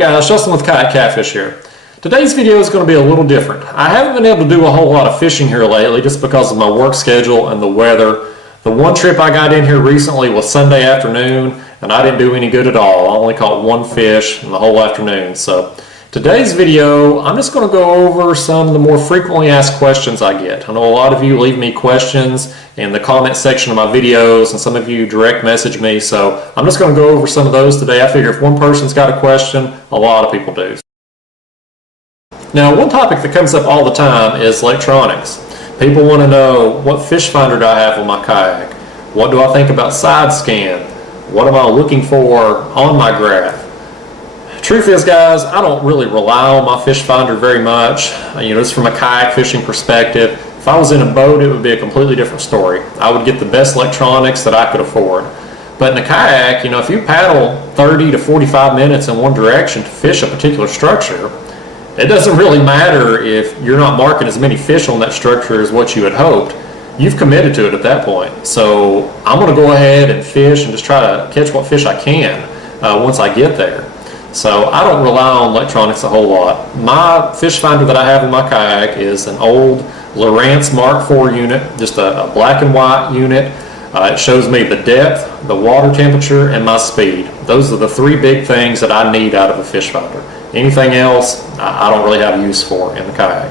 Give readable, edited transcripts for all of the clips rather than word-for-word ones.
guys, Justin with Kayak Catfish here. Today's video is going to be a little different. I haven't been able to do a whole lot of fishing here lately just because of my work schedule and the weather. The one trip I got in here recently was Sunday afternoon and I didn't do any good at all. I only caught one fish in the whole afternoon. So today's video, I'm just going to go over some of the more frequently asked questions I get. I know a lot of you leave me questions in the comment section of my videos and some of you direct message me, so I'm just going to go over some of those today. I figure if one person's got a question, a lot of people do. Now, one topic that comes up all the time is electronics. People want to know, what fish finder do I have on my kayak? What do I think about side scan? What am I looking for on my graph? Truth is, guys, I don't really rely on my fish finder very much. Just from a kayak fishing perspective. If I was in a boat, it would be a completely different story. I would get the best electronics that I could afford. But in a kayak, if you paddle 30 to 45 minutes in one direction to fish a particular structure, it doesn't really matter if you're not marking as many fish on that structure as what you had hoped. You've committed to it at that point. So I'm going to go ahead and fish and just try to catch what fish I can once I get there. So I don't rely on electronics a whole lot. My fish finder that I have in my kayak is an old Lowrance Mark IV unit, just a black and white unit. It shows me the depth, the water temperature, and my speed. Those are the three big things that I need out of a fish finder. Anything else, I don't really have use for in the kayak.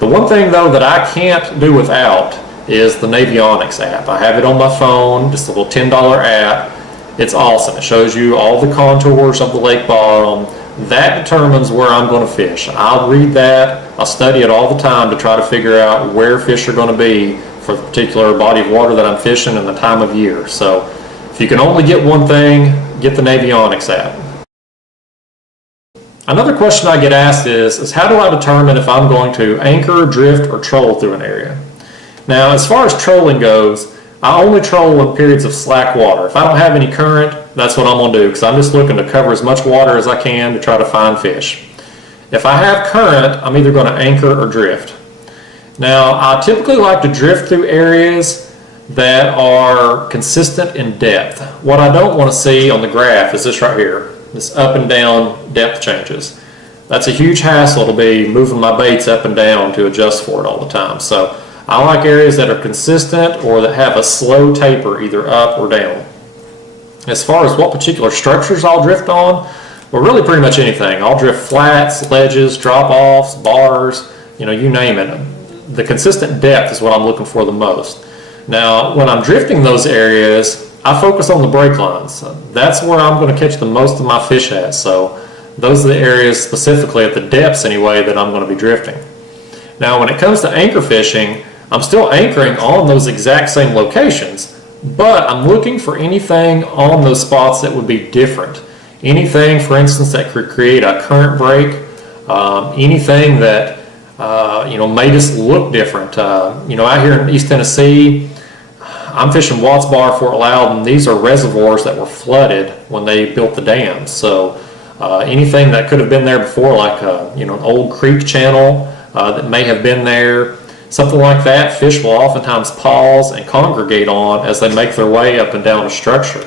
The one thing though that I can't do without is the Navionics app. I have it on my phone, just a little $10 app. It's awesome. It shows you all the contours of the lake bottom. That determines where I'm going to fish. I'll read that. I'll study it all the time to try to figure out where fish are going to be for the particular body of water that I'm fishing and the time of year. So if you can only get one thing, get the Navionics app. Another question I get asked is how do I determine if I'm going to anchor, drift, or troll through an area? Now, as far as trolling goes, I only troll in periods of slack water. If I don't have any current, that's what I'm going to do, because I'm just looking to cover as much water as I can to try to find fish. If I have current, I'm either going to anchor or drift. Now, I typically like to drift through areas that are consistent in depth. What I don't want to see on the graph is this right here, this up and down depth changes. That's a huge hassle to be moving my baits up and down to adjust for it all the time. So I like areas that are consistent or that have a slow taper either up or down. As far as what particular structures I'll drift on, well, really pretty much anything. I'll drift flats, ledges, drop-offs, bars, you name it. The consistent depth is what I'm looking for the most. Now, when I'm drifting those areas, I focus on the break lines. That's where I'm going to catch the most of my fish at. So those are the areas specifically at the depths anyway that I'm going to be drifting. Now, when it comes to anchor fishing, I'm still anchoring on those exact same locations, but I'm looking for anything on those spots that would be different. Anything, for instance, that could create a current break, anything that may just look different. Out here in East Tennessee, I'm fishing Watts Bar, Fort Loudon. These are reservoirs that were flooded when they built the dams. So anything that could have been there before, like an old creek channel that may have been there, something like that, fish will oftentimes pause and congregate on as they make their way up and down a structure.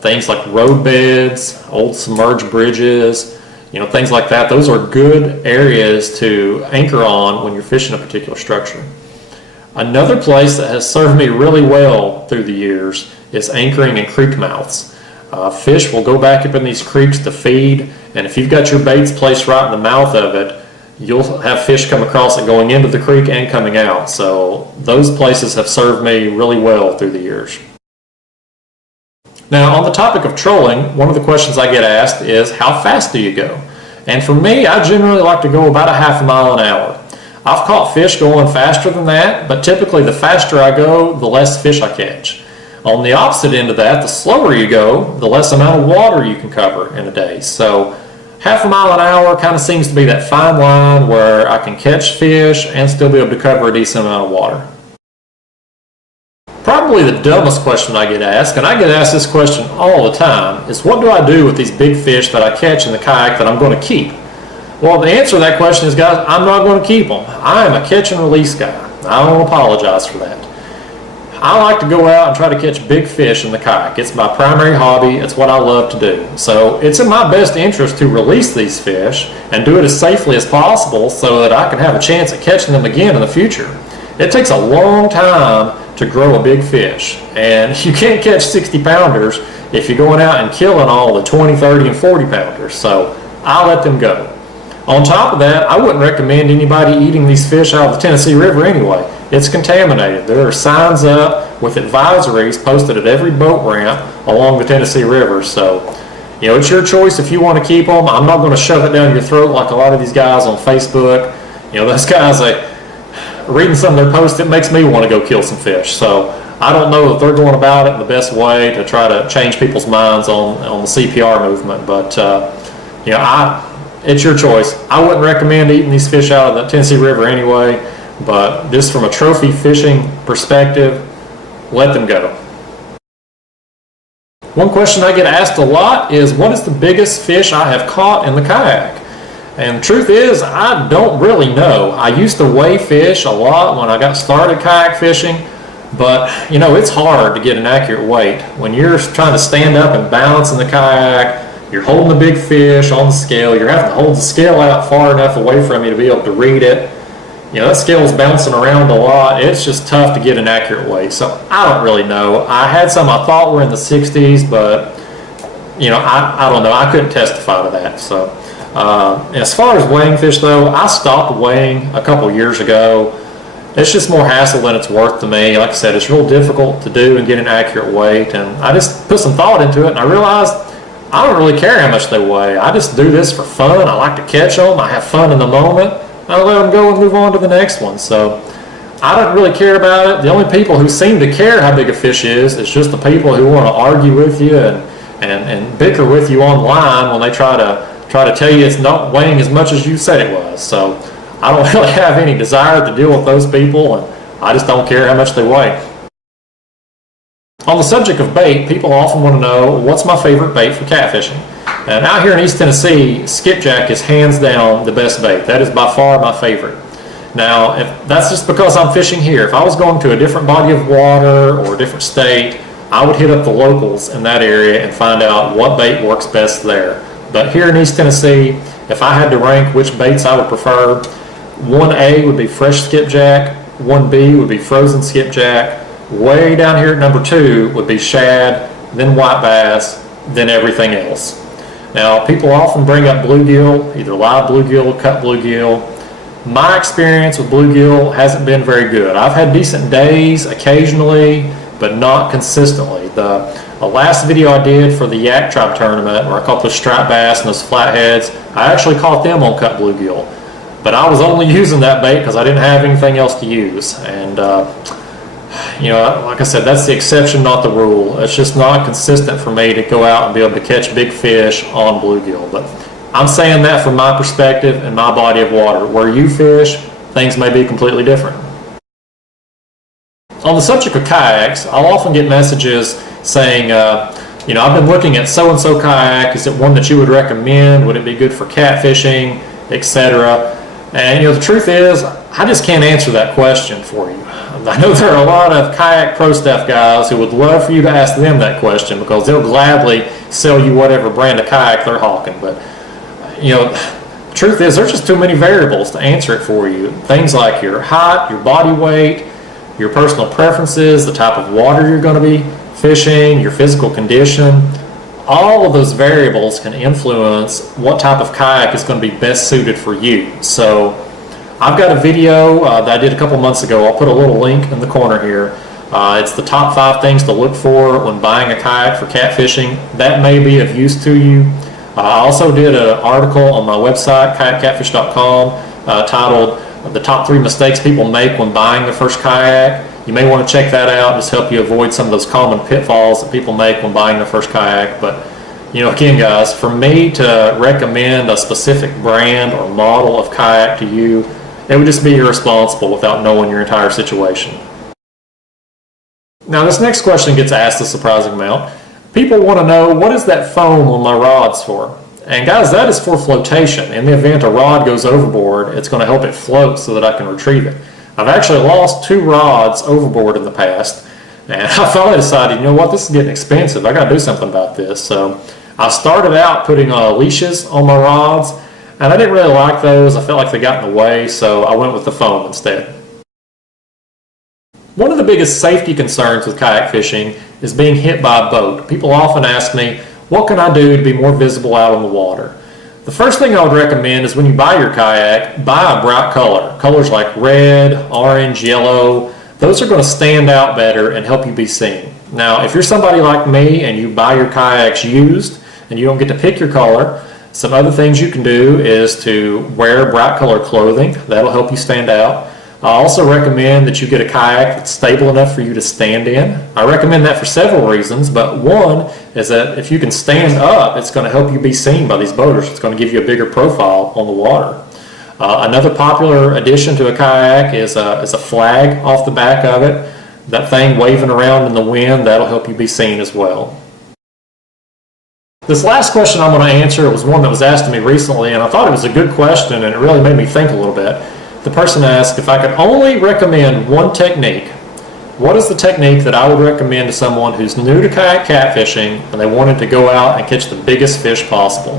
Things like road beds, old submerged bridges, things like that. Those are good areas to anchor on when you're fishing a particular structure. Another place that has served me really well through the years is anchoring in creek mouths. Fish will go back up in these creeks to feed, and if you've got your baits placed right in the mouth of it, you'll have fish come across it going into the creek and coming out. So those places have served me really well through the years. Now, on the topic of trolling, one of the questions I get asked is, how fast do you go? And for me, I generally like to go about a half a mile an hour. I've caught fish going faster than that, but typically the faster I go, the less fish I catch. On the opposite end of that, the slower you go, the less amount of water you can cover in a day. So half a mile an hour kind of seems to be that fine line where I can catch fish and still be able to cover a decent amount of water. Probably the dumbest question I get asked, and I get asked this question all the time, is what do I do with these big fish that I catch in the kayak that I'm going to keep? Well, the answer to that question is, guys, I'm not going to keep them. I am a catch and release guy. I don't apologize for that. I like to go out and try to catch big fish in the kayak. It's my primary hobby. It's what I love to do. So it's in my best interest to release these fish and do it as safely as possible so that I can have a chance at catching them again in the future. It takes a long time to grow a big fish, and you can't catch 60 pounders if you're going out and killing all the 20, 30, and 40 pounders. So I let them go. On top of that, I wouldn't recommend anybody eating these fish out of the Tennessee River anyway. It's contaminated. There are signs up with advisories posted at every boat ramp along the Tennessee River. So, it's your choice if you want to keep them. I'm not going to shove it down your throat like a lot of these guys on Facebook. Those guys, reading some of their posts, it makes me want to go kill some fish. So I don't know if they're going about it in the best way to try to change people's minds on the CPR movement. But, it's your choice. I wouldn't recommend eating these fish out of the Tennessee River anyway, but just from a trophy fishing perspective, let them go. One question I get asked a lot is, what is the biggest fish I have caught in the kayak? And the truth is, I don't really know. I used to weigh fish a lot when I got started kayak fishing, but it's hard to get an accurate weight. When you're trying to stand up and balance in the kayak, you're holding the big fish on the scale. You're having to hold the scale out far enough away from you to be able to read it. That scale's bouncing around a lot. It's just tough to get an accurate weight. So I don't really know. I had some I thought were in the 60s, but I don't know. I couldn't testify to that. So as far as weighing fish though, I stopped weighing a couple years ago. It's just more hassle than it's worth to me. Like I said, it's real difficult to do and get an accurate weight. And I just put some thought into it, and I realized I don't really care how much they weigh. I just do this for fun. I like to catch them. I have fun in the moment. I let them go and move on to the next one. So I don't really care about it. The only people who seem to care how big a fish is just the people who want to argue with you and bicker with you online when they try to tell you it's not weighing as much as you said it was. So I don't really have any desire to deal with those people, and I just don't care how much they weigh. On the subject of bait, people often want to know, what's my favorite bait for catfishing? And out here in East Tennessee, skipjack is hands down the best bait. That is by far my favorite. Now, if that's just because I'm fishing here. If I was going to a different body of water or a different state, I would hit up the locals in that area and find out what bait works best there. But here in East Tennessee, if I had to rank which baits I would prefer, 1A would be fresh skipjack, 1B would be frozen skipjack, way down here at number 2 would be shad, then white bass, then everything else. Now, people often bring up bluegill, either live bluegill or cut bluegill. My experience with bluegill hasn't been very good. I've had decent days occasionally, but not consistently. The last video I did for the Yak Tribe tournament, where I caught those striped bass and those flatheads, I actually caught them on cut bluegill. But I was only using that bait because I didn't have anything else to use. And like I said, that's the exception, not the rule. It's just not consistent for me to go out and be able to catch big fish on bluegill. But I'm saying that from my perspective and my body of water. Where you fish, things may be completely different. On the subject of kayaks, I'll often get messages saying, I've been looking at so-and-so kayak. Is it one that you would recommend? Would it be good for catfishing, etc.? And the truth is, I just can't answer that question for you. I know there are a lot of kayak pro staff guys who would love for you to ask them that question, because they'll gladly sell you whatever brand of kayak they're hawking. But the truth is, there's just too many variables to answer it for you. Things like your height, your body weight, your personal preferences, the type of water you're going to be fishing, your physical condition. All of those variables can influence what type of kayak is going to be best suited for you. So I've got a video that I did a couple months ago. I'll put a little link in the corner here. It's the top 5 things to look for when buying a kayak for catfishing. That may be of use to you. I also did an article on my website, kayakcatfish.com, titled The Top 3 Mistakes People Make When Buying Their First Kayak. You may want to check that out, just help you avoid some of those common pitfalls that people make when buying their first kayak. But again guys, for me to recommend a specific brand or model of kayak to you, it would just be irresponsible without knowing your entire situation. Now, this next question gets asked a surprising amount. People want to know, what is that foam on my rods for? And guys, that is for flotation. In the event a rod goes overboard, it's going to help it float so that I can retrieve it. I've actually lost 2 rods overboard in the past. And I finally decided, you know what, this is getting expensive. I got to do something about this. So I started out putting leashes on my rods, and I didn't really like those. I felt like they got in the way, so I went with the foam instead. One of the biggest safety concerns with kayak fishing is being hit by a boat. People often ask me, what can I do to be more visible out on the water? The first thing I would recommend is when you buy your kayak, buy a bright color. Colors like red, orange, yellow, those are going to stand out better and help you be seen. Now, if you're somebody like me and you buy your kayaks used and you don't get to pick your color, some other things you can do is to wear bright colored clothing. That'll help you stand out. I also recommend that you get a kayak that's stable enough for you to stand in. I recommend that for several reasons, but one is that if you can stand up, it's going to help you be seen by these boaters. It's going to give you a bigger profile on the water. Another popular addition to a kayak is a flag off the back of it. That thing waving around in the wind, that'll help you be seen as well. This last question I'm going to answer was one that was asked to me recently, and I thought it was a good question, and it really made me think a little bit. The person asked, if I could only recommend one technique, what is the technique that I would recommend to someone who's new to kayak catfishing and they wanted to go out and catch the biggest fish possible?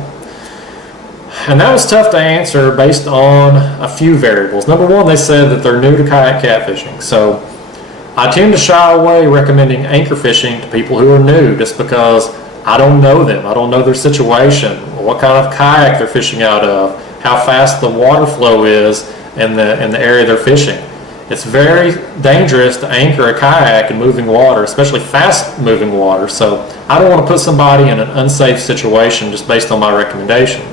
And that was tough to answer based on a few variables. Number one, they said that they're new to kayak catfishing. So I tend to shy away recommending anchor fishing to people who are new just because I don't know them. I don't know their situation, what kind of kayak they're fishing out of, how fast the water flow is in the area they're fishing. It's very dangerous to anchor a kayak in moving water, especially fast moving water. So I don't want to put somebody in an unsafe situation just based on my recommendation.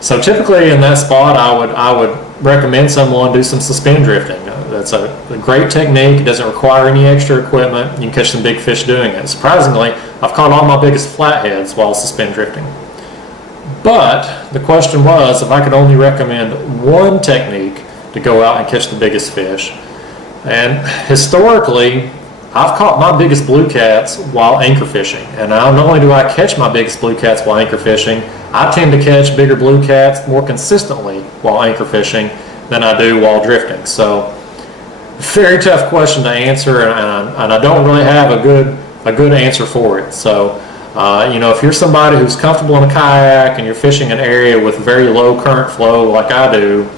So typically in that spot, I would recommend someone do some suspend drifting. That's a great technique. It doesn't require any extra equipment. You can catch some big fish doing it. Surprisingly, I've caught all my biggest flatheads while suspend drifting. But the question was, if I could only recommend one technique to go out and catch the biggest fish. And historically, I've caught my biggest blue cats while anchor fishing. And not only do I catch my biggest blue cats while anchor fishing, I tend to catch bigger blue cats more consistently while anchor fishing than I do while drifting. So, very tough question to answer, and I don't really have a good answer for it. So, you know, if you're somebody who's comfortable in a kayak and you're fishing an area with very low current flow like I do,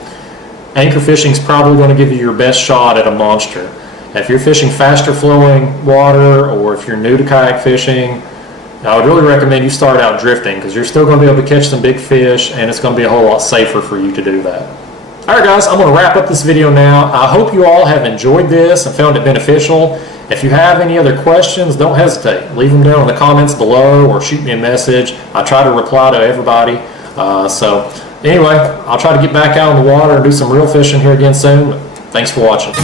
anchor fishing is probably going to give you your best shot at a monster. If you're fishing faster flowing water, or if you're new to kayak fishing, I would really recommend you start out drifting, because you're still going to be able to catch some big fish, and it's going to be a whole lot safer for you to do that. Alright guys, I'm going to wrap up this video now. I hope you all have enjoyed this and found it beneficial. If you have any other questions, don't hesitate. Leave them down in the comments below or shoot me a message. I try to reply to everybody. So anyway, I'll try to get back out in the water and do some real fishing here again soon. Thanks for watching.